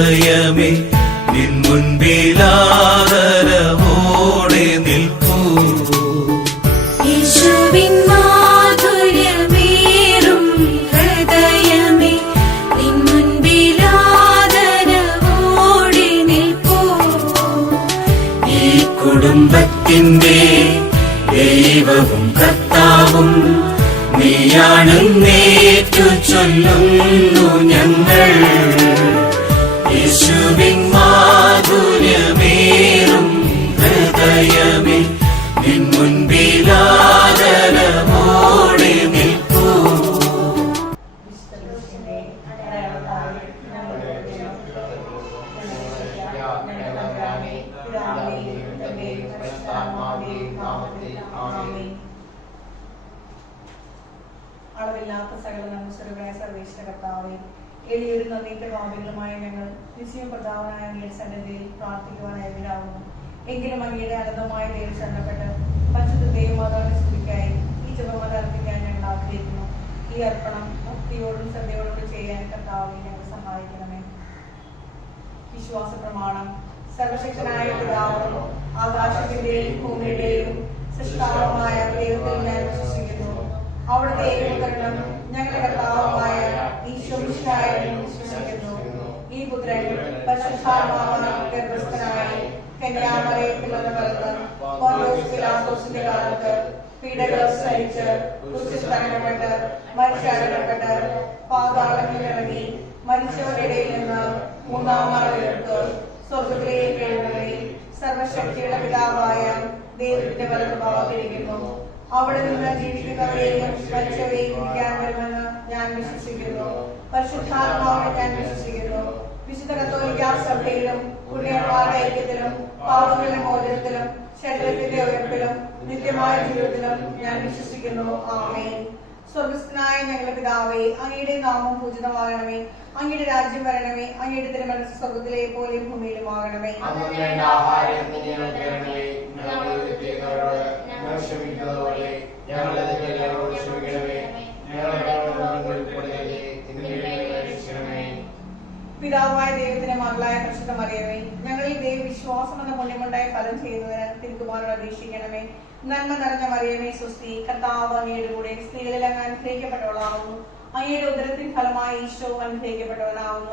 ഹൃദയമേ നിൻ മുൻപിലാദരവോടെ നിൽപ്പൂ. യേശുവിൻ മാധുര്യമേറും ഹൃദയമേ നിൻ മുൻപിലാദരവോടെ നിൽപ്പൂ. ഈ കുടുംബത്തിന്റെ ദൈവവും കർത്താവും നീയാണെന്നേറ്റു ചൊല്ലുന്നു ഞങ്ങൾ. യേശുവിൻ മാധുര്യമേറും ഹൃദയമേ നിൻ മുൻപിലാദരവോടെ നിൽപ്പൂ. അളവില്ലാത്ത സകല നന്മസ്വരൂപനായ സർവേശ്വര കർത്താവേ, എളിയൊരു നന്ദിയുടെ ഭാവികളുമായ ഞങ്ങൾ നിശ്ചയം പ്രധാനമായ അങ്ങയുടെ സന്നിധിയിൽ പ്രാർത്ഥിക്കുവാനായവരാകുന്നു. എങ്കിലും അങ്ങയുടെ അനന്തമായ ദൈവം ശരണപ്പെട്ട് പരിശുദ്ധ ദൈവമാതാവിനെ സ്തുതിക്കായി ഈ ജപമാല അർപ്പിക്കാൻ ഞങ്ങൾ ആഗ്രഹിക്കുന്നു. ഈ അർപ്പണം ഭക്തിയോടും ശ്രദ്ധയോടും ചെയ്യാൻ കർത്താവെ ഞങ്ങൾ സഹായിക്കണമേ. വിശ്വാസ പ്രമാണം. സർവശക്തനായ പിതാവും ആകാശത്തിന്റെയും ഭൂമിയുടെയും സൃഷ്ടാവുമായ ദൈവത്തിൽ ഞാൻ വിശ്വസിക്കുന്നു. അവിടുത്തെ ഏകപുത്രനും ഞങ്ങളുടെ കർത്താവുമായ ഈശോമിശിഹായിലും വിശ്വസിക്കുന്നു. ഈ പുത്രൻ പരിശുദ്ധാത്മാവാൽ ഗർഭസ്ഥനായി കന്യാമറിയത്തിൽ നിന്ന് പിറന്ന് പൗലോസ് പിലാത്തോസിന്റെ കാലത്ത് പീഡകൾ സഹിച്ച് ക്രൂശിതപ്പെട്ട് മരിച്ചടക്കപ്പെട്ട് പാതാളത്തിൽ ഇറങ്ങി മരിച്ചവരുടെ ഇടയിൽ നിന്ന് മൂന്നാം നാൾ ഉയർത്ത് സ്വർഗ്ഗത്തിലേക്ക് എഴുന്നള്ളി സർവശക്തിയുടെ പിതാവായ ദൈവത്തിന്റെ വലതുഭാഗത്തിരിക്കുന്നു. അവിടെ നിന്ന് ജീവിക്കുന്നവരെയും മരിച്ചവരെയും വിധിക്കാൻ വരുമെന്ന് ഞാൻ വിശ്വസിക്കുന്നു. പരിശുദ്ധാത്മാവിനെ ഞാൻ വിശ്വസിക്കുന്നു. വിശുദ്ധ കത്തോലിക്കാ സഭയിലും പുണ്യന്മാരുടെ ഐക്യത്തിലും പാപങ്ങളുടെ മോചനത്തിലും ശരീരത്തിന്റെ ഉയർപ്പിലും നിത്യമായ ജീവിതത്തിലും ഞാൻ വിശ്വസിക്കുന്നു. ആമേൻ. സ്വർഗസ്ഥനായ ഞങ്ങളുടെ പിതാവേ, അങ്ങയുടെ നാമം പൂജിതമാകണമേ. അങ്ങയുടെ രാജ്യം വരണമേ. അങ്ങയുടെ തിരുമനസ്സ് സ്വർഗത്തിലെ പോലെയും ഭൂമിയിലുമാകണമേ. പിതാവായ ദൈവത്തിന്റെ മകളായ പരിശുദ്ധ മറിയമേ, ഞങ്ങളിൽ ദൈവവിശ്വാസം എന്ന പുണ്യമുണ്ടായ ഫലം ചെയ്യുന്നതിന് തിരുക്കുമാരോട് അപേക്ഷിക്കണമേ. നന്മ നിറഞ്ഞ മറിയമേ സ്വസ്തി, കർത്താവ് അങ്ങയുടെ കൂടെ സ്ത്രീകളിൽ അങ്ങ് അനുഗ്രഹിക്കപ്പെട്ടവളാവുന്നു. അങ്ങയുടെ ഉദരത്തിൻ ഫലമായി ഈശോ അനുഗ്രഹിക്കപ്പെട്ടവനാവുന്നു.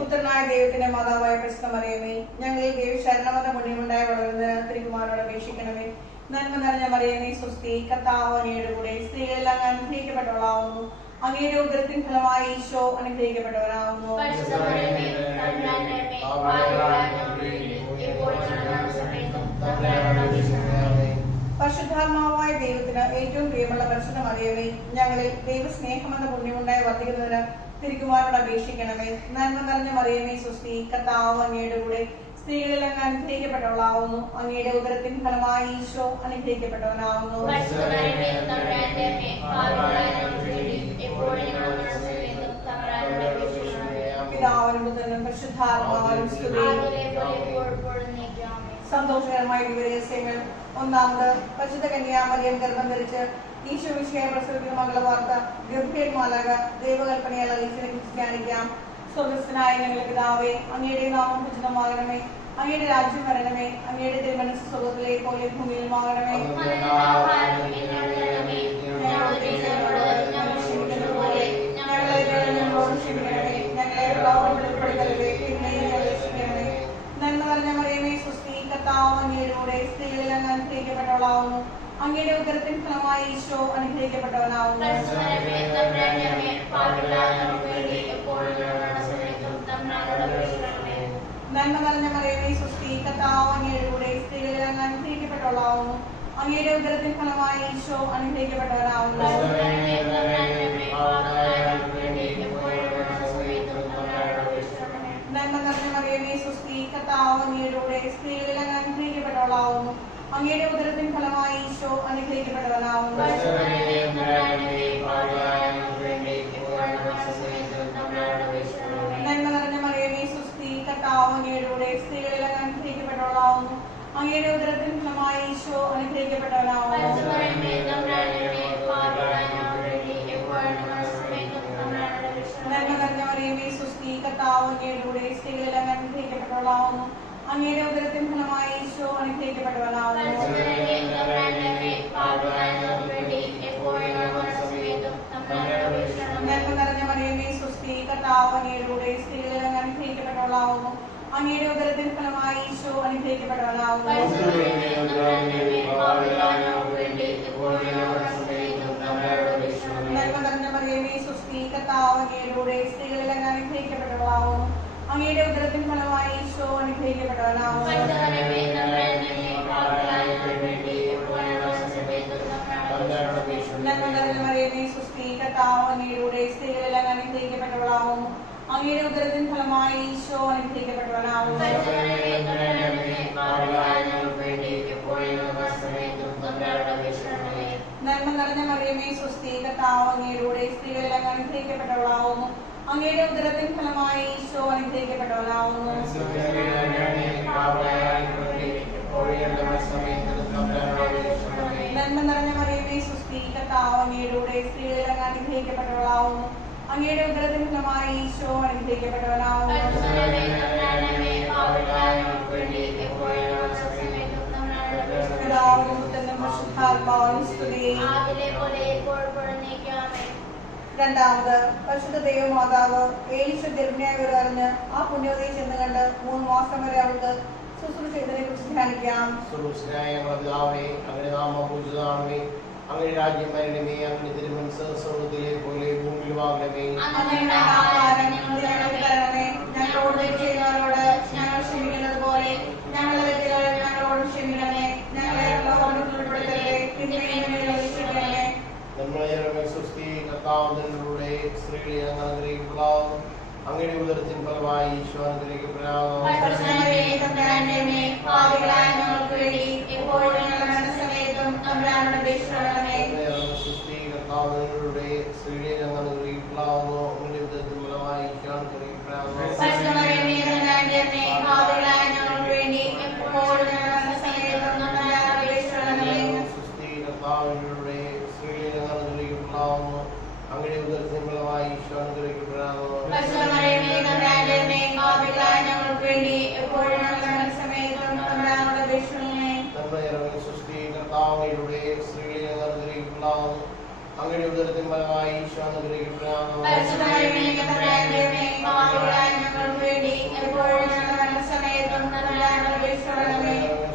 പുത്രനായ ദൈവത്തിന്റെ മാതാവായ പരിശുദ്ധ മറിയമേ, ഞങ്ങളിൽ ദൈവശരണമെന്ന പുണ്യമുണ്ടായ വളരുന്നതിന് തിരുക്കുമാരോട് അപേക്ഷിക്കണമേ. നന്മ നിറഞ്ഞ മറിയമേ സ്വസ്തി, കർത്താവ് അങ്ങയുടെ കൂടെ സ്ത്രീകളിൽ അങ്ങ് അനുഗ്രഹിക്കപ്പെട്ടവളാവുന്നു. അങ്ങയുടെ ഉദരത്തിൻ ഫലമായി ഈശോ അനുഗ്രഹിക്കപ്പെട്ടവനാവുന്നു. പരിശുദ്ധാത്മാവായ ദൈവത്തിന് ഏറ്റവും പ്രിയമുള്ള പരിശുദ്ധ മറിയമേ, ഞങ്ങളിൽ ദൈവസ്നേഹമെന്ന പുണ്യമുണ്ടായി വർദ്ധിക്കുന്നതിന് തിരുക്കുമാരോട് അപേക്ഷിക്കണമേ. നന്മ നിറഞ്ഞ മറിയമേ സ്വസ്തി, കർത്താവ് അങ്ങയുടെ കൂടെ സ്ത്രീകളിൽ അങ്ങ് അനുഗ്രഹിക്കപ്പെട്ടവളാവുന്നു. അങ്ങയുടെ ഉദരത്തിൻ ഫലമായി ഈശോ അനുഗ്രഹിക്കപ്പെട്ടവനാവുന്നു. പിതാവിനും പുത്രനും പരിശുദ്ധാത്മാവിനും സ്തുതി. സന്തോഷകരമായ ദിവരഹസ്യങ്ങൾ. ഒന്നാമത്, പരിശുദ്ധ കന്യാമറിയം ഗർഭം ധരിച്ച് ഈശോ മിശിഹായെ പ്രസവിക്കുന്ന മംഗള വാർത്ത ഗബ്രിയേൽ മാലാഖ ദൈവകൽപ്പനയാൽ അറിയിച്ചതിനെ കുറിച്ച് ധ്യാനിക്കാം. സ്വർഗ്ഗസ്ഥനായ ഞങ്ങളുടെ പിതാവേ, അങ്ങയുടെ നാമം പൂജിതമാകണമേ. അങ്ങയുടെ രാജ്യം വരണമേ. അങ്ങയുടെ തിരുമനസ്സ് സ്വർഗ്ഗത്തിലെ പോലെ ഭൂമിയിലുമാകണമേ. നന്മ നിറഞ്ഞ മറിയമേ സ്വസ്തി, കർത്താവ് അങ്ങയുടെ കൂടെ സ്ത്രീകളിൽ അങ്ങ് അനുഗ്രഹിക്കപ്പെട്ടവളാവുന്നു. അങ്ങയുടെ ഉദരത്തിൻ ഫലമായി ഈശോ അനുഗ്രഹിക്കപ്പെട്ടവനാവുന്നു. നന്മ നിറഞ്ഞ മറിയമേ സ്വസ്തി, കർത്താവ് അങ്ങയുടെ കൂടെ സ്ത്രീകളിൽ അങ്ങ് അനുഗ്രഹിക്കപ്പെട്ടവളാവുന്നു. അങ്ങയുടെ ഉദരത്തിൻ ഫലമായി ഈശോ അനുഗ്രഹിക്കപ്പെട്ടവനാവുന്നു. നന്മ നിറഞ്ഞ മറിയമേ സ്വസ്തി, കർത്താവ് അങ്ങയുടെ കൂടെ സ്ത്രീകളിൽ അങ്ങ് അനുഗ്രഹിക്കപ്പെട്ടവളാവുന്നു. അങ്ങയുടെ ഉദരത്തിൻ ഫലമായി ഈശോ അനുഗ്രഹിക്കപ്പെട്ടവനാവുന്നു. നന്മ നിറഞ്ഞ മറിയമേ സ്വസ്തി, കർത്താവ് അങ്ങയുടെ കൂടെ സ്ത്രീകളിൽ അങ്ങ് അനുഗ്രഹിക്കപ്പെട്ടവളാവുന്നു. അങ്ങയുടെ ഉദരത്തിൻ ഫലമായി ഈശോ അനുഗ്രഹിക്കപ്പെട്ടവനാവുന്നു. അങ്ങയുടെ ഉദരത്തിൻ ഫലമായി ഈശോ അനുഗ്രഹിക്കപ്പെട്ടവനാകുന്നു. നന്മ നിറഞ്ഞ മറിയമേ സ്വസ്തി, കർത്താവ് അങ്ങയുടെ കൂടെ സ്ത്രീകളിൽ അങ്ങ് അനുഗ്രഹിക്കപ്പെട്ടവളാകുന്നു. അങ്ങയുടെ ഉദരത്തിൻ ഫലമായി ഈശോ അനുഗ്രഹിക്കപ്പെട്ടവനാകുന്നു. നന്മ നിറഞ്ഞ മറിയമേ സ്വസ്തി, കർത്താവ് അങ്ങയുടെ കൂടെ സ്ത്രീകളിൽ അങ്ങ് അനുഗ്രഹിക്കപ്പെട്ടവളാകുന്നു. അങ്ങയുടെ ഉദരത്തിൻ ഫലമായി ഈശോ അനുഗ്രഹിക്കപ്പെട്ടവനാകുന്നു. നന്മ നിറഞ്ഞ മറിയമേ സ്വസ്തി, കർത്താവ് അങ്ങയുടെ കൂടെ സ്ത്രീകളിൽ അങ്ങ് അനുഗ്രഹിക്കപ്പെട്ടവളാകുന്നു. അങ്ങയുടെ ഉദരത്തിൻ ഫലമായി ഈശോ അനുഗ്രഹിക്കപ്പെട്ടവനാകുന്നു. നന്മ നിറഞ്ഞ മറിയമേ സ്വസ്തി, കർത്താവ് അങ്ങയുടെ കൂടെ സ്ത്രീകളിൽ അങ്ങ് അനുഗ്രഹിക്കപ്പെട്ടവളാകുന്നു. അങ്ങയുടെ ഉദരത്തിൻ ഫലമായി ഈശോ അനുഗ്രഹിക്കപ്പെട്ടവനാകുന്നു. നന്മ നിറഞ്ഞ മറിയമേ സ്വസ്തി, കർത്താവ് അങ്ങയുടെ കൂടെ സ്ത്രീകളിൽ അങ്ങ് അനുഗ്രഹിക്കപ്പെട്ടവളാകുന്നു. അങ്ങയുടെ ഉദരത്തിൻ ഫലമായി ഈശോ അനുഗ്രഹിക്കപ്പെട്ടവനാകുന്നു. പിതാവിനും പുത്രനും പരിശുദ്ധാത്മാവിനും സ്തുതി. രണ്ടാമത്, പരിശുദ്ധ ദൈവമാതാവ് ഏലീശ ഗർഭിണിയായി അറിഞ്ഞ് ആ പുണ്യവതിയെ ചെന്ന് കണ്ട് 3 മാസം വരെ അവൾക്ക് ശുശ്രൂഷ ചെയ്തതിനെ കുറിച്ച് ധ്യാനിക്കാം. അങ്ങനെ രാജ്യം വരണമേ, അങ്ങനെ തിരുമനസ് സ്വർഗ്ഗത്തിലെ പോലെ ഭൂമിയിലുമാകണമേ. ഞങ്ങളോട് ചെയ്യുന്നവരോട് ഞങ്ങൾ ക്ഷമിക്കുന്നത് പോലെ ഞങ്ങളോട് ക്ഷമിക്കണമേ. ഞങ്ങളെ ഉൾപ്പെടുത്തരുതേ, തിന്മയെ നന്മയുടെ സ്വസ്തി, കർത്താവിന്റെ സ്ത്രീകളെ ഞങ്ങൾ അനുഗ്രഹിക്കപ്പെടാവും. അങ്ങയുടെ ഉദരത്തിൻ ഫലമായി ഈശോ അനുഗ്രഹിക്കപ്പെടാവും. സ്വസ്തി, കർത്താവിന്റെ സ്ത്രീകളെ ഞങ്ങൾ അനുഗ്രഹിക്കപ്പെടാവുന്നു. അങ്ങയുടെ ഉദരത്തിൻ ഫലമായി ഈശോ അനുഗ്രഹിക്കപ്പെടാവുന്നു. സ്വസ്തി, കർത്താവിന്റെ സ്ത്രീകളെ ഞങ്ങൾ അനുഗ്രഹിക്കപ്പെടാവുന്നു. അങ്ങയുടെ ഉദരത്തിൻ ഫലമായി ഈശോ അനുഗ്രഹിക്കപ്പെടാവുന്നു. സ്വസ്തി, കർത്താവിന്റെ സ്ത്രീകളെ ഞങ്ങൾ അനുഗ്രഹിക്കപ്പെടാവുന്നു. അങ്ങയുടെ ഉദരത്തിൻ ഫലമായി ഈശോ അനുഗ്രഹിക്കപ്പെടാവുന്നു. സ്വസ്തി, കർത്താവിന്റെ സ്ത്രീകളെ ഞങ്ങൾ അനുഗ്രഹിക്കപ്പെടാവുന്നു. അങ്ങയുടെ ഉദരത്തിൻ ഫലമായി ഈശോ അനുഗ്രഹിക്കപ്പെടാവുന്നു.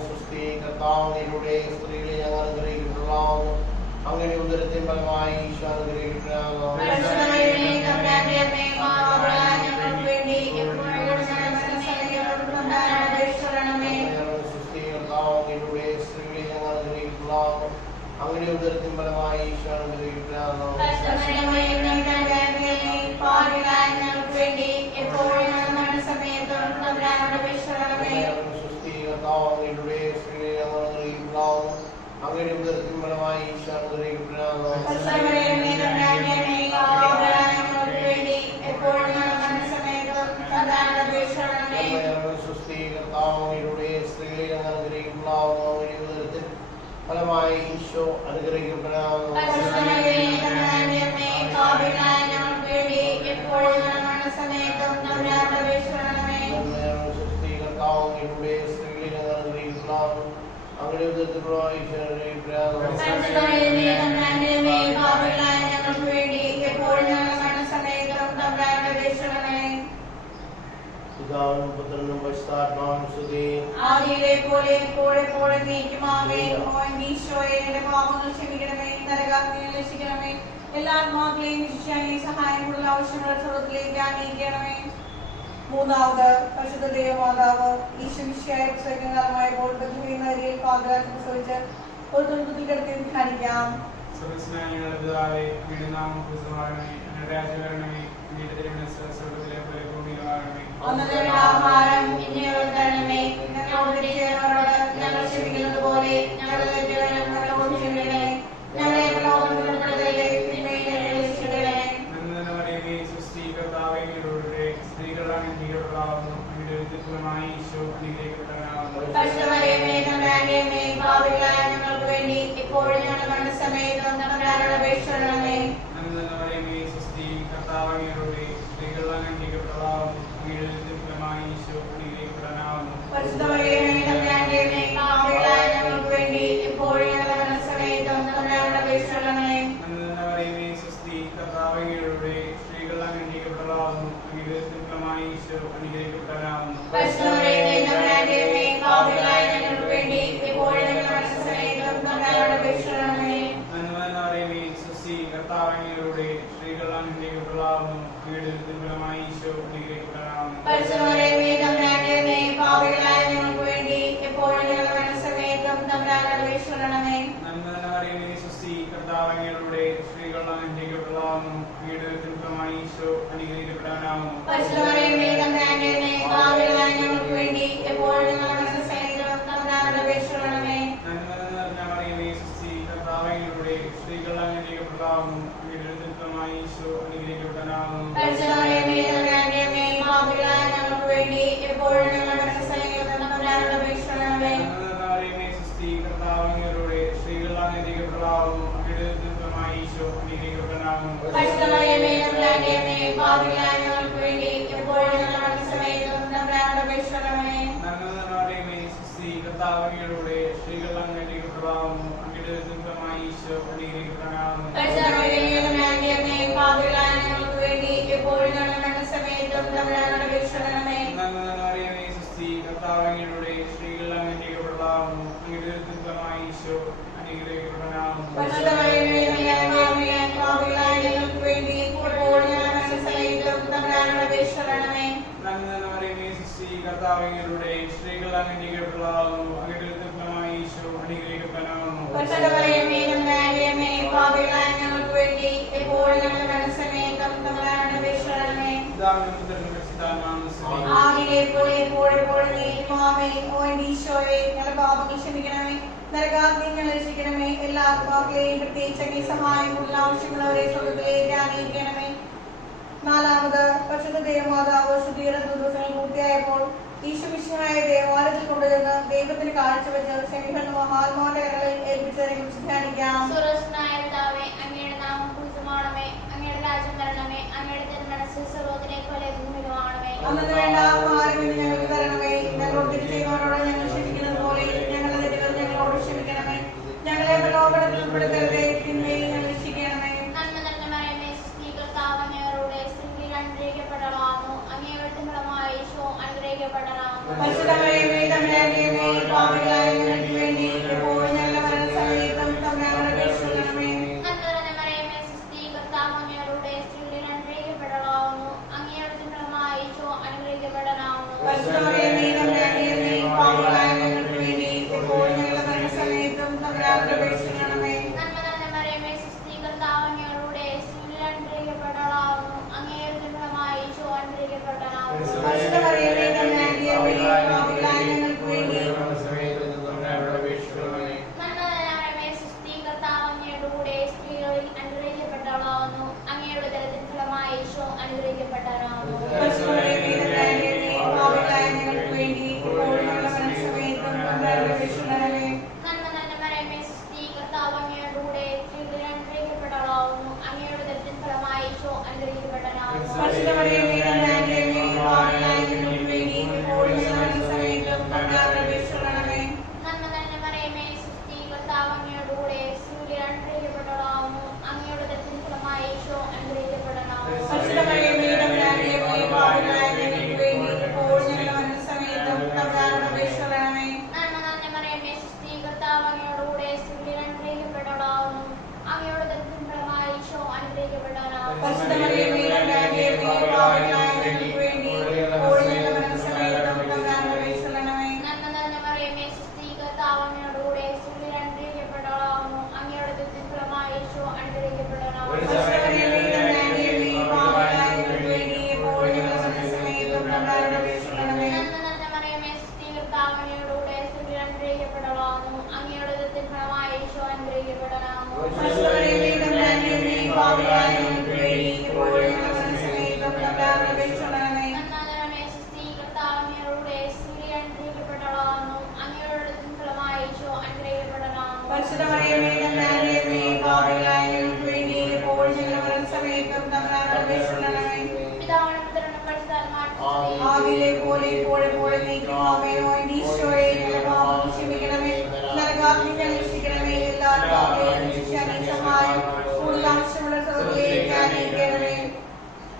സ്വസ്തി, കർത്താവിന്റെ സ്ത്രീകളെ ഞങ്ങൾ അനുഗ്രഹിക്കപ്പെടാവുന്നു. അങ്ങയുടെ ഉദരത്തിൻ ഫലമായി ഈശോ അനുഗ്രഹിക്കപ്പെടാവുന്നു. സ്വസ്തി, കർത്താവിന്റെ സ്ത്രീകളെ ഞങ്ങൾ അനുഗ്രഹിക്കപ്പെടാവുന്നു. അങ്ങയുടെ ഉദരത്തിൻ ഫലമായി ഈശോ അനുഗ്രഹിക്കപ്പെടാവുന്നു. സ്വസ്തി, കർത്താവിന്റെ സ്ത്രീകളെ ഞങ്ങൾ അനുഗ്രഹിക്കപ്പെടാവുന്നു. അങ്ങയുടെ ഉദരത്തിൻ ഫലമായി ഈശോ അനുഗ്രഹിക്കപ്പെടാവുന്നു. സ്വസ്തി, കർത്താവിന്റെ സ്ത്രീകളെ ഞങ്ങൾ അനുഗ്രഹിക്കപ്പെടാവുന്നു. അങ്ങയുടെ ഉദരത്തിൻ ഫലമായി ഈശോ അനുഗ്രഹിക്കപ്പെടാവുന്നു. പിതാവിനും പുത്രനും പരിശുദ്ധാത്മാവിനും സ്തുതി. ആദിയിലെ പോലെ എപ്പോഴെപ്പോഴും നീക്കുമാമേൻ. ഈശോയെ, എന്റെ പാപങ്ങൾ ക്ഷമിക്കണമേ, നരകാഗ്നിയിൽ രക്ഷിക്കണമേ. എല്ലാ ആത്മാക്കളെയും ശിഷ്യാനെയും സഹായമുള്ള ആവശ്യങ്ങൾ സ്വർഗ്ഗത്തിലേക്ക് ആനയിക്കണമേ. മൂന്നാമത്, പരിശുദ്ധ ദൈവമാതാവ് ഈശോമിശിഹായെ പ്രസവിക്കുന്നതായപ്പോൾ ബന്ധുവിനരിയിൽ പാതരാക്കി പ്രസവിച്ച് ഒരു തുരുത്തിൽ കിടത്തി ധ്യാനിക്കാം. ആഹാരം ഇനിയോട് തരണമേ. ഞങ്ങളോട് ചെയ്യുന്നവരോട് ഞങ്ങൾ ക്ഷമിക്കുന്നത് പോലെ ഞങ്ങളുടെ തെറ്റുകൾ ഞങ്ങളോട് ക്ഷമിക്കണമേ. ഞങ്ങളെ പ്രലോഭനത്തിൽ ഉൾപ്പെടുത്തരുതേ, തിന്മയിൽ നിന്ന് രക്ഷിക്കണമേ. പരിശുദ്ധമറിയമേ, തമ്പുരാന്റെയമ്മേ, പാപികളായ ഞങ്ങൾക്ക് വേണ്ടി ഇപ്പോഴും ഞങ്ങളുടെ മരണസമയത്തും തമ്പുരാനോട് അപേക്ഷിക്കണമേ. പരിശുദ്ധമറിയമേ തമ്പുരാന്റെ അമ്മേ, പാപികളായ ഞങ്ങൾക്ക് വേണ്ടി എപ്പോഴും ഞങ്ങളുടെ മരണസമയത്തും തമ്പുരാനോട് അപേക്ഷിക്കണമേ. മറിയമേ സ്വസ്തി, കർത്താവ് അങ്ങയുടെ സ്ത്രീകൾ അനുഗ്രഹിക്കപ്പെട്ടവളാകുന്നു, അങ്ങയുടെ ഫലമായ ഈശോ അനുഗ്രഹിക്കപ്പെട്ടവനാകുന്നു. പരിശുദ്ധമറിയമേ തമ്പുരാന്റെ അമ്മേ, പാപികളായ ഞങ്ങൾക്ക് വേണ്ടി എപ്പോഴും ഞങ്ങളുടെ മരണസമയത്തും തമ്പുരാനോട് അപേക്ഷിക്കണമേ. മറിയമേ സ്വസ്തി, കർത്താവ് അങ്ങയുടെ സ്ത്രീകൾ അനുഗ്രഹിക്കപ്പെട്ടവളാകുന്നു, അങ്ങയുടെ ഫലമായ ഈശോ അനുഗ്രഹിക്കപ്പെട്ടവനാകുന്നു. പരിശുദ്ധമറിയമേ തമ്പുരാന്റെ അമ്മേ, പാപികളായ ഞങ്ങൾക്ക് വേണ്ടി എപ്പോഴും ഞങ്ങളുടെ മരണസമയത്തും തമ്പുരാനോട് അപേക്ഷിക്കണമേ. മറിയമേ സ്വസ്തി, കർത്താവ് അങ്ങയുടെ സ്ത്രീകൾ അനുഗ്രഹിക്കപ്പെട്ടവളാകുന്നു, അങ്ങയുടെ ഫലമായ ഈശോ അനുഗ്രഹിക്കപ്പെട്ടവനാകുന്നു. പരിശുദ്ധമറിയമേ തമ്പുരാന്റെ അമ്മേ, പാപികളായ ഞങ്ങൾക്ക് വേണ്ടി എപ്പോഴും ഞങ്ങളുടെ മരണസമയത്തും തമ്പുരാനോട് അപേക്ഷിക്കണമേ. മറിയമേ സ്വസ്തി, കർത്താവ് അങ്ങയുടെ സ്ത്രീകൾ അനുഗ്രഹിക്കപ്പെട്ടവളാകുന്നു, അങ്ങയുടെ ഫലമായ ഈശോ അനുഗ്രഹിക്കപ്പെട്ടവനാകുന്നു. പരിശുദ്ധമറിയമേ തമ്പുരാന്റെ അമ്മേ, പാപികളായ ഞങ്ങൾക്ക് വേണ്ടി എപ്പോഴും ഞങ്ങളുടെ മരണസമയത്തും തമ്പുരാനോട് അപേക്ഷിക്കണമേ. മറിയമേ സ്വസ്തി, കർത്താവ് അങ്ങയുടെ സ്ത്രീകൾ അനുഗ്രഹിക്കപ്പെട്ടവളാകുന്നു, അങ്ങയുടെ ഫലമായ ഈശോ അനുഗ്രഹിക്കപ്പെട്ടവനാകുന്നു. പരിശുദ്ധമറിയമേ തമ്പുരാന്റെ അമ്മേ, പാപികളായ ഞങ്ങൾക്ക് വേണ്ടി എപ്പോഴും ഞങ്ങളുടെ മരണസമയത്തും തമ്പുരാനോട് അപേക്ഷിക്കണമേ. മറിയമേ സ്വസ്തി, കർത്താവ് അങ്ങയുടെ സ്ത്രീകൾ അനുഗ്രഹിക്കപ്പെട്ടവളാകുന്നു, അങ്ങയുടെ ഫലമായ ഈശോ അനുഗ്രഹിക്കപ്പെട്ടവനാകുന്നു. പരിശുദ്ധമറിയമേ തമ്പുരാന്റെ അമ്മേ, പാപികളായ ഞങ്ങൾക്ക് വേണ്ടി എപ്പോഴും ഞങ്ങളുടെ മരണസമയത്തും തമ്പുരാനോട് അപേക്ഷിക്കണമേ. മറിയമേ സ്വസ്തി, കർത്താവ് അങ്ങയുടെ സ്ത്രീകൾ അനുഗ്രഹിക്കപ്പെട്ടവളാകുന്നു, അങ്ങയുടെ ഫലമായ ഈശോ അനുഗ്രഹിക്കപ്പെട്ടവനാകുന്നു. പരിശുദ്ധമറിയമേ തമ്പുരാന്റെ അമ്മേ, പാപികളായ ഞങ്ങൾക്ക് വേണ്ടി എപ്പോഴും ഞങ്ങളുടെ മരണസമയത്തും തമ്പുരാനോട് അപേക്ഷിക്കണമേ. മറിയമേ സ്വസ്തി, കർത്താവ് അങ്ങയുടെ സ്ത്രീകൾ അനുഗ്രഹിക്കപ്പെട്ടവളാകുന്നു, അങ്ങയുടെ ഫലമായ ഈശോ അനുഗ്രഹിക്കപ്പെട്ടവനാകുന്നു. പരിശുദ്ധമറിയമേ തമ്പുരാന്റെ അമ്മേ, പാപികളായ ഞങ്ങൾക്ക് വേണ്ടി എപ്പോഴും ഞങ്ങളുടെ മരണസമയത്തും തമ്പുരാനോട് അപേക്ഷിക്കണമേ. പിതാവിനും പുത്രനും പരിശുദ്ധാത്മാവിനും സ്തുതി. ആദിയിലെ പോലെ എപ്പോഴും നീക്കുമാമേ. ഓ എന്റെ ഈശോയെ, ഞങ്ങളുടെ പാപങ്ങൾ ക്ഷമിക്കണമേ, നരകാഗ്നി ഞങ്ങളെ രക്ഷിക്കണമേ. എല്ലാ ആത്മാക്കളെയും പ്രത്യേകിച്ച് അങ്ങേ സഹായമുള്ള ആവശ്യമുള്ളവരെ സ്വർഗ്ഗത്തിലേക്ക് ആനയിക്കണമേ. നാലാമത് പരിശുദ്ധ ദേവമാതാവ് ശുദ്ധീകരണ ദിവസങ്ങൾ പൂർത്തിയായപ്പോൾ ഈശോമിശിഹായ ദേവാലയത്തിൽ കൊണ്ടുചെന്ന് ദൈവത്തിന് കാഴ്ചവെച്ച് ശനിഹൻ മഹാത്മാവിന്റെ കരങ്ങളിൽ ഏൽപ്പിച്ചതിനെ കുറിച്ച് ധ്യാനിക്കാം. സുരക്ഷനായ പിതാവേ, അങ്ങയുടെ നാമം പൂജിതമാണമേ, അങ്ങയുടെ രാജ്യം വരണമേ, അങ്ങയുടെ തിരുമനസ്സ് സ്വർഗ്ഗത്തിലെ പോലെ ഭൂമിയിലുമാണമേ. അന്നു വേണ്ട ആഹാരം ഇന്ന് ഞങ്ങൾക്ക് തരണമേ. ഞങ്ങളോട് തെറ്റ് ചെയ്യുന്നവരോട് ഞങ്ങൾ ക്ഷമിക്കുന്നത് പോലെ ഞങ്ങളുടെ തെറ്റുകൾ ഞങ്ങളോട് ക്ഷമിക്കണമേ. ഞങ്ങളെ പ്രലോഭനത്തിൽ ഉൾപ്പെടുത്തരുതേ, തിന്മയിൽ ഞങ്ങളെ രക്ഷിക്കണമേ. നന്മ നിറഞ്ഞ മറിയമേ സ്വസ്തി, കർത്താവ് അങ്ങയോടുകൂടെ സ്ത്രീകളിൽ അനുഗ്രഹിക്കപ്പെട്ടവളാകുന്നു, അങ്ങയുടെ ഫലമായ ഈശോ അനുഗ്രഹിക്കപ്പെട്ടവനാകുന്നു. പരിശുദ്ധമറിയമേ തമ്പുരാന്റെ അമ്മേ, പാപികളായ ഞങ്ങൾക്ക് വേണ്ടി എപ്പോഴും ഞങ്ങളുടെ മരണസമയത്തും തമ്പുരാനോട് അപേക്ഷിക്കണമേ. നന്മ നിറഞ്ഞ മറിയമേ സ്വസ്തി, കർത്താവ് അങ്ങയോടുകൂടെ സ്ത്രീകളിൽ അനുഗ്രഹിക്കപ്പെട്ടവളാകുന്നു, അങ്ങയുടെ ഫലമായ ഈശോ അനുഗ്രഹിക്കപ്പെട്ടവനാകുന്നു. പരിശുദ്ധമറിയമേ തമ്പുരാന്റെ അമ്മേ,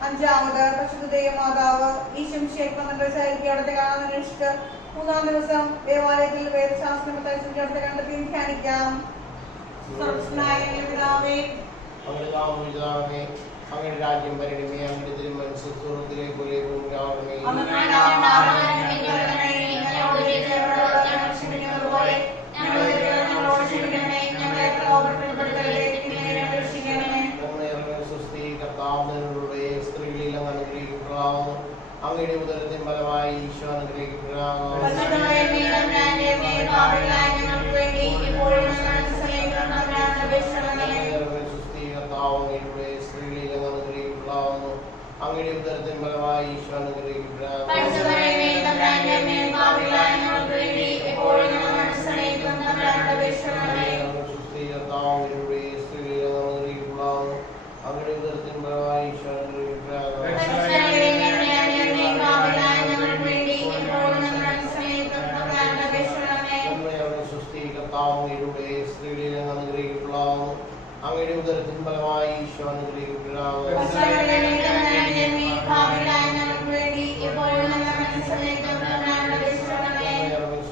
അഞ്ചാമത് പരിശുദ്ധ ദൈവമാതാവ് ഈശോമിശിഹായ്ക്ക് അവിടുത്തെ കാണാൻ അന്വേഷിച്ച് മൂന്നാം ദിവസം ദേവാലയത്തിൽ വേദശാസ്ത്രം അവിടുത്തെ കണ്ടെത്തി ധ്യാനിക്കാം. സ്വർഗ്ഗസ്ഥനായ ഞങ്ങളുടെ പിതാവേ, അങ്ങയുടെ നാമം പൂജിതമാകണമേ. അങ്ങയുടെ രാജ്യം വരണമേ. അങ്ങയുടെ തിരുമനസ്സ് സ്വർഗ്ഗത്തിലെ പോലെ ഭൂമിയിലാകണമേ. സ്ത്രീകളിൽ അങ്ങ് അനുഗ്രഹിക്കപ്പെടാവുന്നു. അങ്ങയുടെ ഉദരത്തിൻ ഫലമായി ഈശോ അനുഗ്രഹിക്കപ്പെടാവുന്നു. സ്ത്രീകളിൽ അങ്ങ് അനുഗ്രഹിക്കപ്പെടാവുന്നു. അങ്ങയുടെ ഉദരത്തിൻ ഫലമായി ഈശോ അനുഗ്രഹിക്കപ്പെടാവുന്നു. അങ്ങയുടെ ഉദരത്തിൻ ഫലമായി ഈശോ സുസ്ഥീകർത്താവുടെ സ്ത്രീകളിൽ അനുഗ്രഹിക്കപ്പെടാവുന്നു. അങ്ങയുടെ ഉദരത്തിൻ ഫലമായി ഈശോ അനുഗ്രഹിക്കപ്പെടാവുന്നു. സുസ്ഥീകർത്താവുടെ സ്ത്രീകളിൽ അനുഗ്രഹിക്കപ്പെടാവുന്നു. അങ്ങയുടെ ഉദരത്തിൻ ഫലമായി ഈശോ അനുഗ്രഹിക്കപ്പെടാവുന്നു.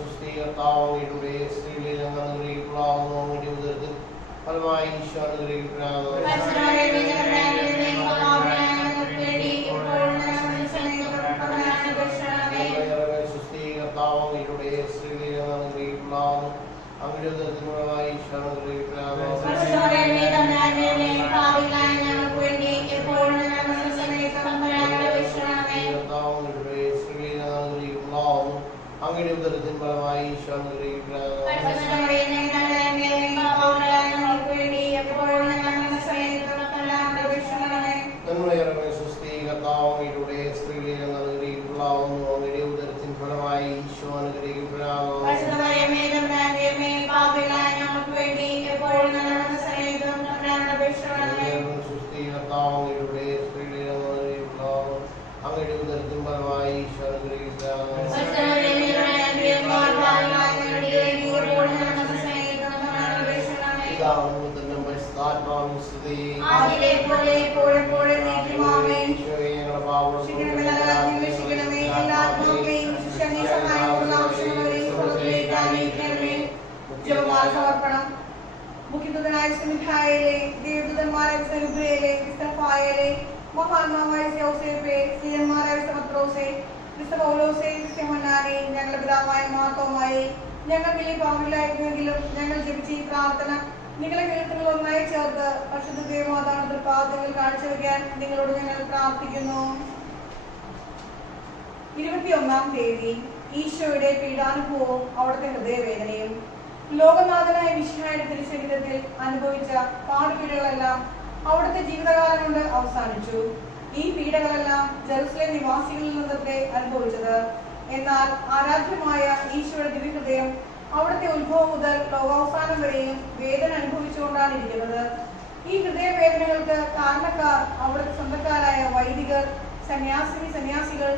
സുസ്ഥീകർത്താവുടെ സ്ത്രീകളിൽ അനുഗ്രഹിക്കപ്പെടാവുന്നു. അങ്ങയുടെ ഉദരത്തിൻ ഫലമായി ഈശോ അനുഗ്രഹിക്കപ്പെടാവുന്നു. അങ്ങയുടെ ഉദരത്തിൻ ഫലമായി ഈശോ അനുഗ്രഹിക്കപ്പെടാവുന്നു. സുസ്ഥീകർത്താവുടെ സ്ത്രീകളിൽ അനുഗ്രഹിക്കപ്പെടാവുന്നു. അങ്ങയുടെ ഉദരത്തിൻ ഫലമായി ഈശോ അനുഗ്രഹിക്കപ്പെടാവുന്നു. സുസ്ഥീകർത്താവുടെ സ്ത്രീകളിൽ അനുഗ്രഹിക്കപ്പെടാവുന്നു. അങ്ങയുടെ ഉദരത്തിൻ ഫലമായി ഈശോ അനുഗ്രഹിക്കപ്പെടാവുന്നു. സമർപ്പണം. മുഖ്യദൂതനായ മിഖായേലേ, ദേവദൂതന്മാരായ ഗബ്രിയേലേ, ക്രിസ്തഫായേലേ, മഹാത്മാവായ യൗസേപ്പേ, സീയന്മാരായ പത്രോസേ, ക്രിസ്ത പൗലോസേ, ക്രിസ്ത്യമന്നാനേ, ഞങ്ങളുടെ പിതാവായ മാർത്തോമായേ, ഞങ്ങൾ വലിയ പാപികളായിരുന്നെങ്കിലും ഞങ്ങൾ ജപിച്ച ഈ പ്രാർത്ഥന നിങ്ങളെ കീർത്തനങ്ങൾ ഒന്നായി ചേർത്ത് പരിശുദ്ധ ദൈവമാതാവിന്റെ തൃപ്പാദങ്ങൾ കാഴ്ചവെക്കാൻ നിങ്ങളോട് ഞങ്ങൾ പ്രാർത്ഥിക്കുന്നു. 21-ാം തീയതി ഈശോയുടെ പീഡാനുഭവവും അവിടുത്തെ ഹൃദയവേദനയും. ലോകനാഥനായ മിശിഹായുടെ തിരുശരീരത്തിൽ അനുഭവിച്ച പാടുപീഡകളെല്ലാം അവിടുത്തെ ജീവിതകാലം കൊണ്ട് അവസാനിച്ചു. ഈ പീഡകളെല്ലാം ജെറുസലേം നിവാസികളിൽ നിന്നത്തെ അനുഭവിച്ചത്. എന്നാൽ ആരാധ്യമായ ഈശോയുടെ ദിവ്യഹൃദയം അവിടുത്തെ ഉത്ഭവം മുതൽ ലോകാവസാനം വരെയും വേദന അനുഭവിച്ചുകൊണ്ടാണ് ഇരിക്കുന്നത്. ഈ ഹൃദയവേദനകൾക്ക് കാരണക്കാർ അവിടുത്തെ സ്വന്തക്കാരായ വൈദികർ, സന്യാസികൾ,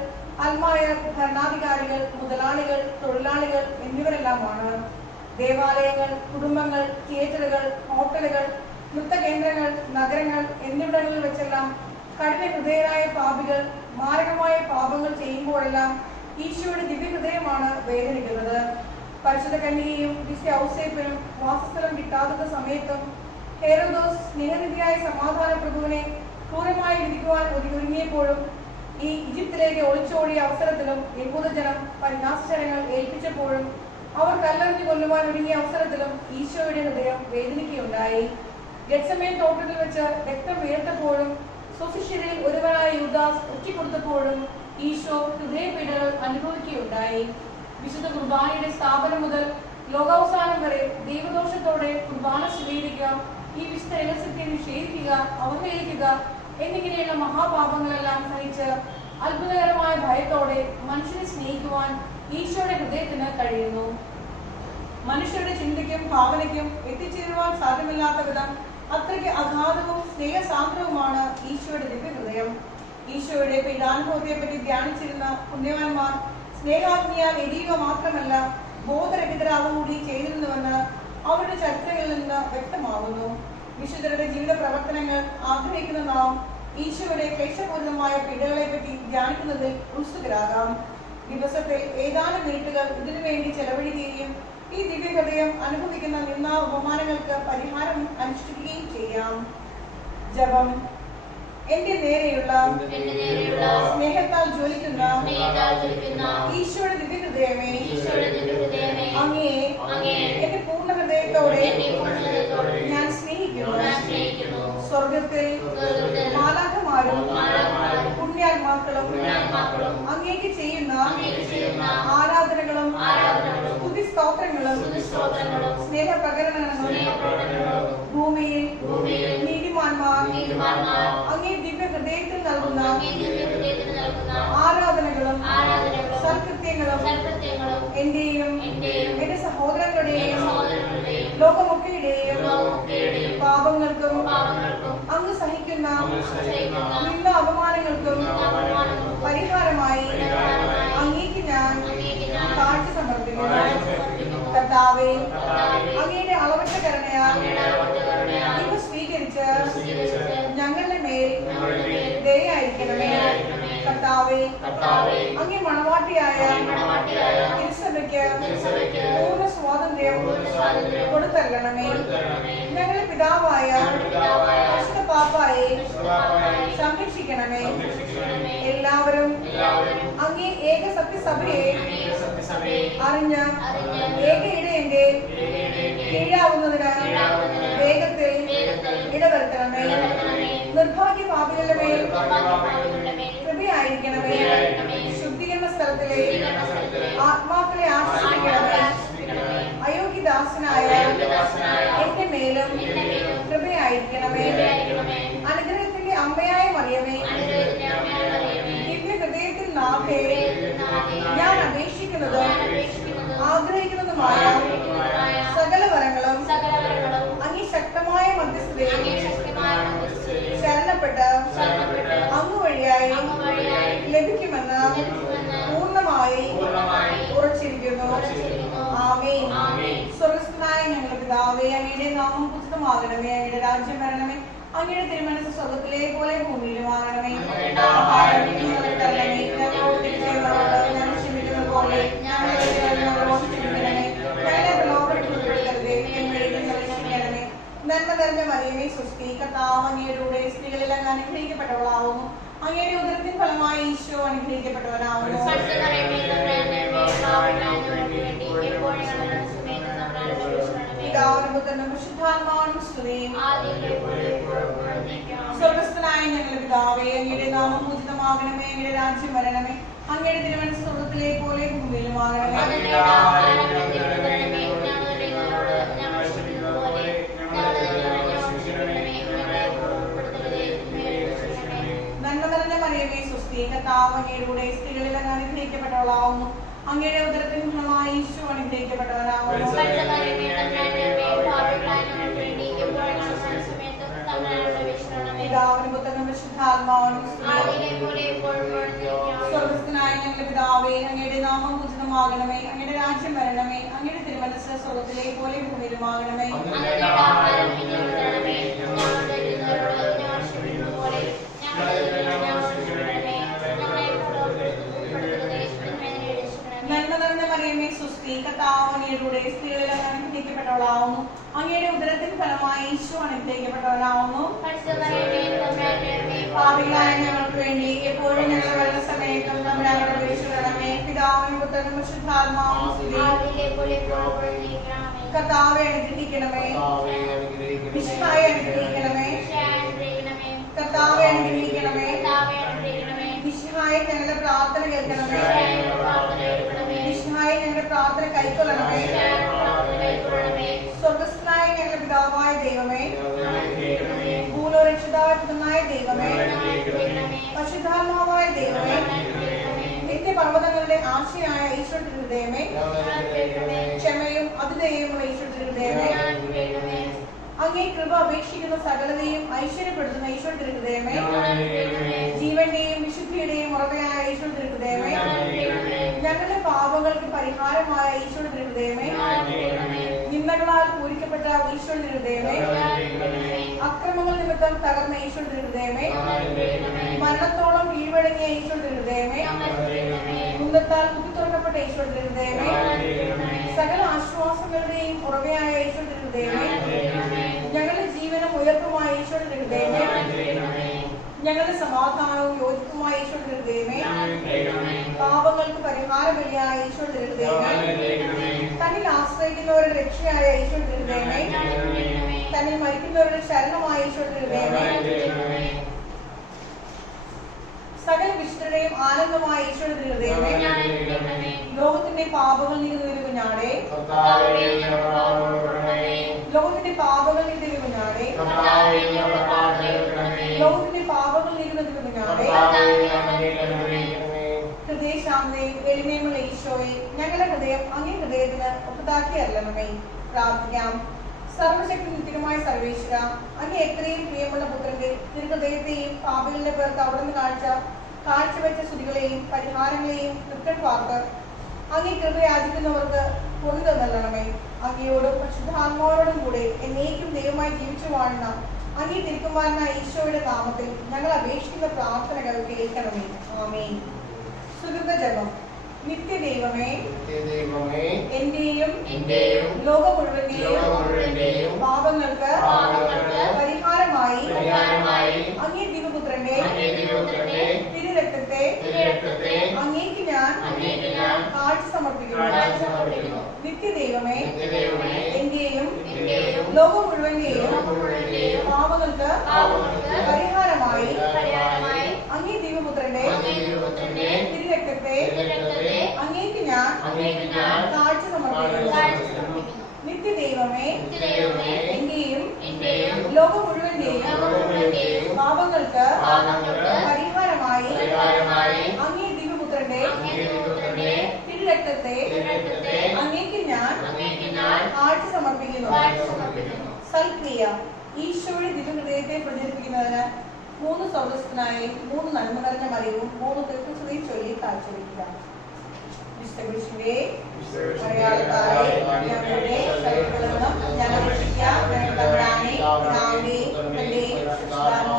അൽമായർ, ഭരണാധികാരികൾ, മുതലാളികൾ, തൊഴിലാളികൾ എന്നിവരെല്ലാമാണ്. ദേവാലയങ്ങൾ, കുടുംബങ്ങൾ, തിയേറ്ററുകൾ, ഹോട്ടലുകൾ, നൃത്തകേന്ദ്രങ്ങൾ, നഗരങ്ങൾ എന്നിവിടങ്ങളിൽ വെച്ചെല്ലാം കഠിന ഹൃദയരായ പാപികൾ മാരകമായ പാപങ്ങൾ ചെയ്യുമ്പോഴെല്ലാം ഈശോയുടെ ദിവ്യഹൃദയമാണ് വേദനിക്കുന്നത്. പരിശുദ്ധ കന്യകയും വിശുദ്ധ ഔസേപ്പിനും വാസസ്ഥലം കിട്ടാത്ത സമയത്തും ഹെരോദോസ് സ്നേഹനിധിയായ സമാധാന പ്രഭുവിനെ ക്രൂരമായി വിധിക്കുവാൻ ഒരുങ്ങിയപ്പോഴും ഈ ഈജിപ്തിലേക്ക് ഒളിച്ചോടിയ അവസരത്തിലും യഹൂദജനം പരിഹാസചരങ്ങൾ ഏൽപ്പിച്ചപ്പോഴും അവർ കല്ലെറിഞ്ഞു കൊല്ലുവാൻ ഒരുങ്ങിയ അവസരത്തിലും ഈശോയുടെ ഹൃദയം വേദനിക്കുകയുണ്ടായി. ഗെത്സമേൻ തോട്ടത്തിൽ വെച്ച് രക്തം വീർത്തപ്പോഴും സ്വശിഷ്യരിൽ ഒരുവനായ യൂദാസ് ഒറ്റിക്കൊടുത്തപ്പോഴും ഈശോ ഹൃദയപീഡകൾ അനുഭവിക്കുകയുണ്ടായി. വിശുദ്ധ കുർബാനയുടെ സ്ഥാപനം മുതൽ ലോകാവസാനം വരെ ദൈവദോഷത്തോടെ കുർബാന സ്വീകരിക്കുക, ഈ വിശുദ്ധ രഹസ്യത്തെ നിഷേധിക്കുക, അവഹേളിക്കുക എന്നിങ്ങനെയുള്ള മഹാപാപങ്ങളെല്ലാം സഹിച്ച് അത്ഭുതകരമായ ഭയത്തോടെ മനുഷ്യനെ സ്നേഹിക്കുവാൻ ഈശോയുടെ ഹൃദയത്തിന് കഴിയുന്നു. മനുഷ്യരുടെ ചിന്തയ്ക്കും ഭാവനയ്ക്കും എത്തിച്ചേരുവാൻ സാധ്യമല്ലാത്ത വിധം അത്രയ്ക്ക് അഗാധവും സ്നേഹസാന്ദ്രവുമാണ് ഈശോയുടെ ദിവ്യഹൃദയം. ഈശോയുടെ പീഡാനുഭവത്തെ പറ്റി ധ്യാനിച്ചിരുന്ന പുണ്യവാന്മാർ സ്നേഹാഗ്നിയാൽ എരിയുക മാത്രമല്ല ബോധരഹിതരാവുകൂടി ചെയ്തിരുന്നുവെന്ന് അവരുടെ ചരിത്രങ്ങളിൽ നിന്ന് വ്യക്തമാകുന്നു. വിശുദ്ധരുടെ ജീവിത പ്രവർത്തനങ്ങൾ ആഗ്രഹിക്കുന്ന നാം ഈശോയുടെ ക്ലേശപൂർണമായ പീഡകളെ പറ്റി ധ്യാനിക്കുന്നതിൽ ഉത്സുകരാകാം. ദിവസത്തിൽ ഏതാനും മിനിറ്റുകൾ ഇതിനു വേണ്ടി ചെലവഴിക്കുകയും ഈ ദിവ്യഹൃദയം അനുഭവിക്കുന്ന നിന്ന ഉപമാനങ്ങൾക്ക് പരിഹാരം അനുഷ്ഠിക്കുകയും ചെയ്യാം. ജപം. എന്റെ നേരെയുള്ള സ്നേഹത്താൽ ജ്വലിക്കുന്ന ഈശോയുടെ ദിവ്യഹൃദയമേ, അങ്ങയെ എന്റെ പൂർണ്ണ ഹൃദയത്തോടെ ഞാൻ സ്നേഹിക്കുന്നു. സ്വർഗത്തിൽ മാലാഖമാരും പുണ്യാത്മാക്കളും അങ്ങേക്ക് ചെയ്യുന്ന ആരാധനകളും സ്തുതി സ്തോത്രങ്ങളും സ്നേഹപ്രകരണങ്ങളും ഭൂമിയിൽ നീതിമാന്മാർ അങ്ങേ ദിവ്യ ഹൃദയത്തിൽ നൽകുന്ന ആരാധനകളും സൽകൃത്യങ്ങളും എന്റെയും എന്റെ സഹോദരങ്ങളുടെയും ലോകമൊക്കെയുടെയും പാപങ്ങൾക്കും അങ്ങ് സഹിക്കുന്ന നിന്ന അപമാനങ്ങൾക്കും പരിഹാരമായി അങ്ങേക്ക് ഞാൻ കാഴ്ച സമർപ്പിക്കുന്നു. കർത്താവേ, അങ്ങയുടെ അളവറ്റ കരുണയാൽ ഇവ സ്വീകരിച്ച് ഞങ്ങളുടെ മേൽ ദയയായിരിക്കണമേ. കർത്താവേ, അങ്ങേ മണവാട്ടിയായ തിരുസഭയ്ക്ക് പൂർണ്ണ സ്വാതന്ത്ര്യം കൊടുത്തരണമേ. ഞങ്ങളുടെ പിതാവായ പരിശുദ്ധ പാപ്പായെ സംരക്ഷിക്കണമേ. എല്ലാവരും അങ്ങേ ഏക സത്യസഭയെ അറിഞ്ഞ ഏക ഇടയന്റെ കീഴാവുന്നതിന് വേഗത്തിൽ ഇടവരുത്തണമേ. നിർഭാഗ്യ പാപികളുടെ മേൽ കൃപയായിരിക്കണമേ. ശുദ്ധീകരണ സ്ഥലത്തിലെ ആത്മാക്കളെ ആശ്രയിക്കണമേ. അയോഗ്യദാസനായ എന്റെ മേലും കൃപയായിരിക്കണമേ. അനുഗ്രഹത്തിന്റെ അമ്മയായ മറിയമേ, ദിവ്യ ഹൃദയത്തിൽ നാഥേ, ഞാൻ അപേക്ഷിക്കുന്നതും ആഗ്രഹിക്കുന്നതുമായ സകല വരങ്ങളും അങ്ങേ ശക്തമായ മധ്യസ്ഥതയിൽ ശരണപ്പെട്ട് അങ്ങ് വഴിയായി ലഭിക്കുമെന്ന് പൂർണ്ണമായി ഉറച്ചിരിക്കുന്നു. ആമേൻ. സ്വർഗ്ഗസ്ഥനായ ഞങ്ങളുടെ പിതാവേ, അങ്ങയുടെ നാമം പൂജിതമാകണമേ. അങ്ങയുടെ രാജ്യം വരണമേ. അങ്ങയുടെ തിരുമനസ്സ് സ്വർഗ്ഗത്തിലെ പോലെ ഭൂമിയിലും ആകണമേ. ഞങ്ങളോട് തെറ്റ് ചെയ്യുന്നവരോട് ഞങ്ങൾ ക്ഷമിക്കുന്നത് പോലെ ഞങ്ങളെ ക്ഷമിക്കണമേ. ഞങ്ങളെ പ്രലോഭനത്തിൽ ഉൾപ്പെടുത്തരുതേ, ഞങ്ങളെ രക്ഷിക്കണമേ. നന്മ നിറഞ്ഞ മറിയമേ, സ്വസ്തി, കർത്താവ് അങ്ങയുടെ സ്ത്രീകളിൽ അങ്ങ് അനുഗ്രഹിക്കപ്പെട്ടവളാവുന്നു. അങ്ങയുടെ ഉദരത്തിൻ ഫലമായി ഈശോ അനുഗ്രഹിക്കപ്പെട്ടവനാവുന്നു. പിതാവിനും പുത്രനും പരിശുദ്ധാത്മാവിനും സ്തുതി. സ്വർഗ്ഗസ്ഥനായ ഞങ്ങളുടെ പിതാവേ, അങ്ങയുടെ നാമം പൂജിതമാകണമേ. അങ്ങയുടെ രാജ്യം വരണമേ. അങ്ങയുടെ തിരുമനസ്സ് സ്വർഗ്ഗത്തിലെ പോലെ ഭൂമിയിലും ആകണമേ. നന്മ നിറഞ്ഞ മറിയമേ, സ്വസ്തി, കർത്താവ് അങ്ങയുടെ സ്ത്രീകളിൽ അങ്ങ് അനുഗ്രഹിക്കപ്പെട്ടവളാവുന്നു. അങ്ങയുടെ ഉദരത്തിൻ ഫലമായി ഈശോ അനുഗ്രഹിക്കപ്പെട്ടവനാവുന്നു. പിതാവിനും പുത്രനും പരിശുദ്ധാത്മാവിനും സ്വർഗ്ഗസ്ഥനായ ഞങ്ങളുടെ പിതാവേ, അങ്ങയുടെ നാമം പൂജിതമാകണമേ. അങ്ങയുടെ രാജ്യം വരണമേ. അങ്ങയുടെ തിരുമനസ്സ് സ്വർഗ്ഗത്തിലെ പോലെ ഭൂമിയിലുമാകണമേ. നന്മ നിറഞ്ഞ മറിയമേ, സ്വസ്തി, കർത്താവ് അങ്ങയുടെ സ്ത്രീകളിൽ അങ്ങ് അനുഗ്രഹിക്കപ്പെട്ടവളാവുന്നു. അങ്ങയുടെ ഉദരത്തിൻ ഫലമായി ഈശോ അനുഗ്രഹിക്കപ്പെട്ടവനാവുന്നു. പാപികളായ ഞങ്ങൾക്ക് വേണ്ടി എപ്പോഴും ഞങ്ങളുടെ മരണസമയത്തും തമ്പുരാനോട് അപേക്ഷിക്കണമേ. പിതാവിനും പുത്രനും പരിശുദ്ധാത്മാവിനും സ്തുതി. കർത്താവെ അനുഗ്രഹിക്കണമേ. മിശിഹായെ അനുഗ്രഹിക്കണമേ. കർത്താവെ അനുഗ്രഹിക്കണമേ. മിശിഹായെ ഞങ്ങളുടെ പ്രാർത്ഥന കേൾക്കണമേ. മിശിഹായെ ഞങ്ങളുടെ പ്രാർത്ഥന കൈക്കൊള്ളണമേ. സ്വർഗ്ഗസ്ഥനായ ഞങ്ങളുടെ പിതാവായ ദൈവമേ, ഭൂലോരക്ഷിതാവായ ദൈവമേ, പരിശുദ്ധാത്മാവായ ദൈവമേ, നിത്യപർവ്വതങ്ങളുടെ ആശയായ ഈശ്വര ഹൃദയമേ, ക്ഷമയും അതിദയയുമുള്ള ഈശ്വര ഹൃദയമേ, അങ്ങേ കൃപ അപേക്ഷിക്കുന്ന സകലതയും ഐശ്വര്യപ്പെടുത്തുന്ന ഈശ്വര ഹൃദയമേ, ജീവന്റെയും വിശുദ്ധിയുടെയും ഉറവയായ ഈശ്വര ഹൃദയമേ, ഞങ്ങളുടെ പാപങ്ങൾക്ക് പരിഹാരമായ ഈശ്വര ഹൃദയമേ, നിന്ന പീഡനങ്ങളാൽ പൂരിക്കപ്പെട്ട ഈശോയുടെ ഹൃദയമേ, അക്രമങ്ങൾ നിമിത്തം തകർന്ന ഈശോയുടെ ഹൃദയമേ, മരണത്തോളം കീഴ്വഴങ്ങിയ ഈശോയുടെ ഹൃദയമേ, കുന്തത്താൽ കുത്തിത്തുറക്കപ്പെട്ട ഈശോയുടെ ഹൃദയമേ, സകല ആശ്വാസങ്ങളുടെയും ഉറവയായ ഈശോയുടെ ഹൃദയമേ, ഞങ്ങളുടെ ജീവനും ഉയർപ്പുമായ ഈശോയുടെ ഹൃദയമേ, ഞങ്ങളുടെ സമാധാനവും യോജിപ്പുമായ ഈശോയുടെ ഹൃദയമേ, പാപങ്ങൾക്ക് പരിഹാരമില്ലായ ഈശോയുടെ ഹൃദയമേ, തന്നിൽ ആശ്രയിക്കുന്നവരുടെ രക്ഷയായ ഈശോയുടെ ഹൃദയമേ, തന്നിൽ മരിക്കുന്നവരുടെ ശരണമായ ഈശോയുടെ ഹൃദയമേ, സകല വിശുദ്ധരുടെയും ആനന്ദമായ ഈശോയുടെ ഹൃദയമേ, ലോകത്തിന്റെ പാപങ്ങൾ നീങ്ങുന്ന കുഞ്ഞാടെ, ലോകത്തിന്റെ പാപങ്ങൾ നീങ്ങുന്ന കുഞ്ഞാടെ, ലോകത്തിന്റെ പാപങ്ങൾ നീങ്ങുന്ന കുഞ്ഞാടെ, ഹൃദയശാന്തയും എളിമയുമുള്ള ഈശോയെ, ഞങ്ങളുടെ ഹൃദയം അങ്ങേ ഹൃദയത്തിന് ഒപ്പതാക്കി അല്ലണമേ. പ്രാർത്ഥിക്കാം. സർവശക്തി നിത്യമായ സർവേശ്വര, അങ്ങ് എത്രയും പ്രിയമുള്ള പുത്രന്റെ തിരുഹൃദയത്തെയും പാപികളുടെ പേർക്ക് അവിടുന്ന് കാഴ്ചവെച്ച സ്തുതികളെയും പരിഹാരങ്ങളെയും തൃപ്തൻ പാർത്ത് അങ്ങേ കൃപ യാചിക്കുന്നവർക്ക് പൊന്നു നൽകണമേ. അങ്ങയോടും പരിശുദ്ധാത്മാവോടും കൂടെ എന്നേക്കും ദൈവമായി ജീവിച്ചു വാഴുന്ന അങ്ങേ തിരുക്കുമാരനായ ഈശോയുടെ നാമത്തിൽ ഞങ്ങൾ അപേക്ഷിക്കുന്ന പ്രാർത്ഥനകൾ കേൾക്കണമേ. ആമേൻ. സുഹൃതജപം. നിത്യദൈവമേ, എന്റെയും ലോക മുഴുവന്റെയും പാപങ്ങൾക്ക് പരിഹാരമായി അങ്ങേ ദിവപുത്രന്റെ തിരുരക്തത്തെ അങ്ങേക്ക് ഞാൻ കാഴ്ച സമർപ്പിക്കുന്നു. നിത്യദൈവമേ, എന്റെയും ലോക മുഴുവന്റെയും പാപങ്ങൾക്ക് പരിഹാരമായി അങ്ങേ ദിവപുത്രന്റെ തിരുരക്തത്തെ അങ്ങേക്ക് ഞാൻ കാഴ്ച സമർപ്പിക്കുന്നു. നിത്യദൈവമേ, എന്റെയും ലോക മുഴുവന്റെയും പാപങ്ങൾക്ക് പരിഹാരമായി അങ്ങേ ദിവപുത്രന്റെ തിരുരക്തത്തെ അങ്ങേക്ക് ഞാൻ കാഴ്ച സമർപ്പിക്കുന്നു. സൽക്രിയ. ഈശോയുടെ ദിവഹൃദയത്തെ പ്രചരിപ്പിക്കുന്നതിന് 3 സ്വർഗ്ഗസ്ഥനായി 3 നന്മ നിറഞ്ഞ മറിയവും 3 ക്രിസ്തുസ്തുതിയും ചൊല്ലി കാഴ്ചവെക്കുക. വിശുദ്ധ മറിയാളത്താലെ ഞങ്ങളുടെ ശത്രുക്കളിൽ നിന്നും ഞങ്ങളെ രക്ഷിക്കുക. ഞങ്ങളുടെ തമ്പുരാനെ, പിതാവിന്റെയും പുത്രന്റെയും പരിശുദ്ധാത്മാവിന്റെയും